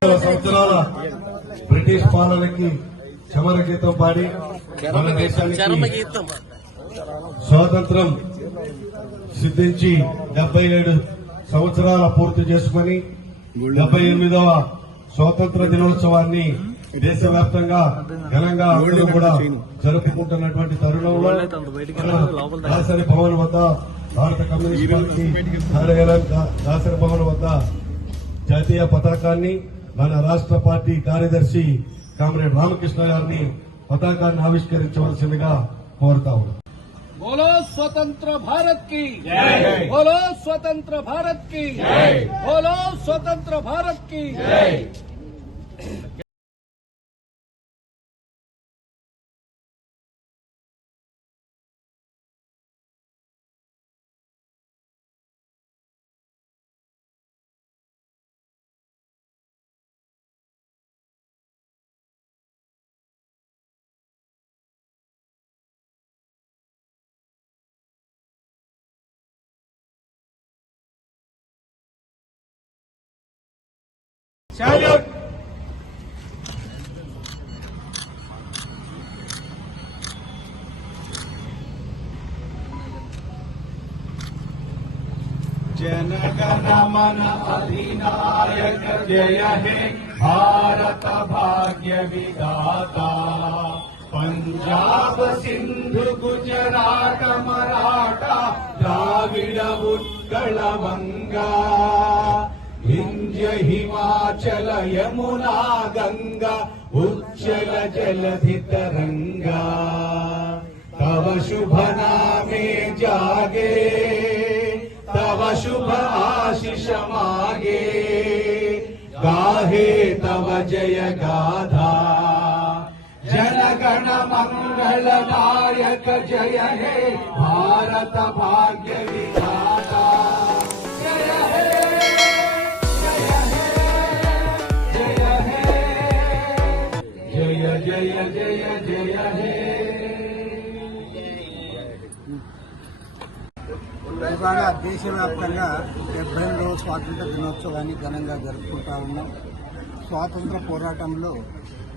సంవత్సరాల బ్రిటిష్ పాలనకి చమర గీతం పాడి మన దేశానికి స్వాతంత్రం సిద్ధించి 77 సంవత్సరాల పూర్తి చేసుకుని 78వ స్వాతంత్ర దినోత్సవాన్ని దేశవ్యాప్తంగా ఘనంగా అందరూ కూడా జరుపుకుంటున్నటువంటి తరుణంలో దాసరి భవన్ వద్ద భారత కమ్యూనిస్ట్ పార్టీ కార్యాలయం దాసరి భవన్ వద్ద జాతీయ పతాకాన్ని మన రాష్ట్ర పార్టీ కార్యదర్శి కామ్రేడ్ రామకృష్ణ గారిని పతాకాన్ని ఆవిష్కరించవలసిందిగా కోరుతా ఉన్నాం. बोलो स्वतंत्र भारत की जय, बोलो स्वतंत्र भारत की जय, बोलो स्वतंत्र भारत की जय। Salute! जनगण मन अधिनायक जय हे भारत भाग्य विधाता पंजाब सिंधु गुजरात मराठा द्राविड उत्कल बंगा विंध्य हिमाचल यमुना गंगा उच्चल जलधि तरंगा तव शुभ नामे जागे तव शुभ आशीष मागे गाहे तव जय गाथा जनगण मंगलदायक जय हे भारत भाग्य विधाता जय हे जय जय जय हे ఇవాళ దేశవ్యాప్తంగా 78వ స్వాతంత్ర దినోత్సవాన్ని ఘనంగా జరుపుకుంటా ఉన్నాం. స్వాతంత్ర పోరాటంలో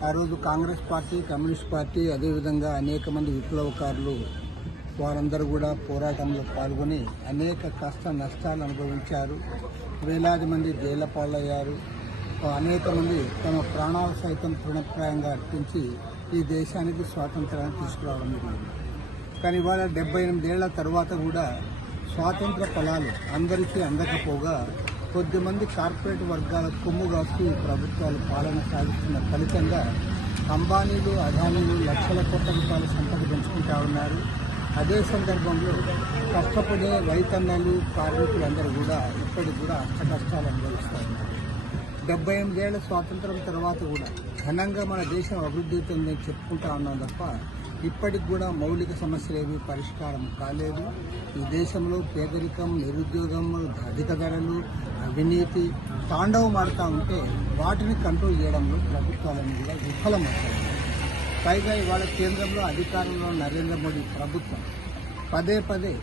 ఆ రోజు కాంగ్రెస్ పార్టీ, కమ్యూనిస్ట్ పార్టీ, అదేవిధంగా అనేక మంది విప్లవకారులు వారందరూ కూడా పోరాటంలో పాల్గొని అనేక కష్ట నష్టాలు అనుభవించారు. వేలాది మంది జైళ్ల పాలయ్యారు. అనేక మంది తమ ప్రాణాలు సైతం తృణప్రాయంగా అర్పించి ఈ దేశానికి స్వాతంత్రాన్ని తీసుకురావడం జరిగింది. కానీ ఇవాళ 78 ఏళ్ల తర్వాత కూడా స్వాతంత్ర ఫలాలు అందరికీ అందకపోగా కొద్దిమంది కార్పొరేట్ వర్గాల కొమ్ము కాస్తూ ప్రభుత్వాలు పాలన సాగిస్తున్న ఫలితంగా అంబానీలు, అదానీలు లక్షల కోట్ల రూపాయల సంపద పెంచుకుంటా ఉన్నారు. అదే సందర్భంలో కష్టపడే రైతన్నలు, కార్మికులందరూ కూడా ఇప్పటికి కూడా అష్ట కష్టాలు అనుభవిస్తూ ఉన్నారు. 78 ఏళ్ల స్వాతంత్రం తర్వాత కూడా ఘనంగా మన దేశం అభివృద్ధి చెందని చెప్పుకుంటా ఉన్నాం తప్ప ఇప్పటికి కూడా మౌలిక సమస్యలు ఏవి పరిష్కారం కాలేదు. ఈ దేశంలో పేదరికం, నిరుద్యోగం, అధిక ధరలు, అవినీతి తాండవమాడుతూ ఉంటే వాటిని కంట్రోల్ చేయడంలో ప్రభుత్వాలను కూడా విఫలమవుతాయి. పైగా ఇవాళ కేంద్రంలో అధికారంలో నరేంద్ర మోడీ ప్రభుత్వం పదే పదే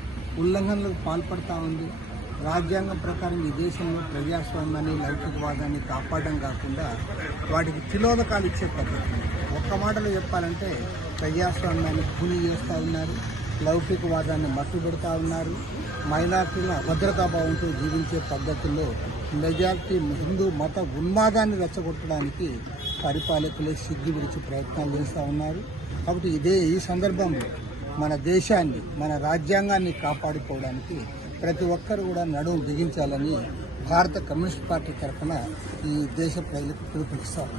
ఉల్లంఘనలకు పాల్పడుతూ ఉంది. రాజ్యాంగం ప్రకారం ఈ దేశంలో ప్రజాస్వామ్యాన్ని, లౌకికవాదాన్ని కాపాడడం కాకుండా వాటికి తిలోదకాలు ఇచ్చే పద్ధతి. ఒక్క మాటలో చెప్పాలంటే ప్రజాస్వామ్యాన్ని కూలీ చేస్తూ ఉన్నారు, లౌకికవాదాన్ని మట్టుబెడతా ఉన్నారు, మైనార్టీలను అభద్రతాభావంతో జీవించే పద్ధతుల్లో మెజార్టీ హిందూ మత ఉన్మాదాన్ని రెచ్చగొట్టడానికి పరిపాలకులే సిగ్గు విడిచి ప్రయత్నాలు చేస్తూ ఉన్నారు. కాబట్టి ఈ సందర్భంలో మన దేశాన్ని, మన రాజ్యాంగాన్ని కాపాడుకోవడానికి ప్రతి ఒక్కరు కూడా నడుము బిగించాలని భారత కమ్యూనిస్ట్ పార్టీ తరఫున ఈ దేశ ప్రజలకు పిలుపునిస్తారు.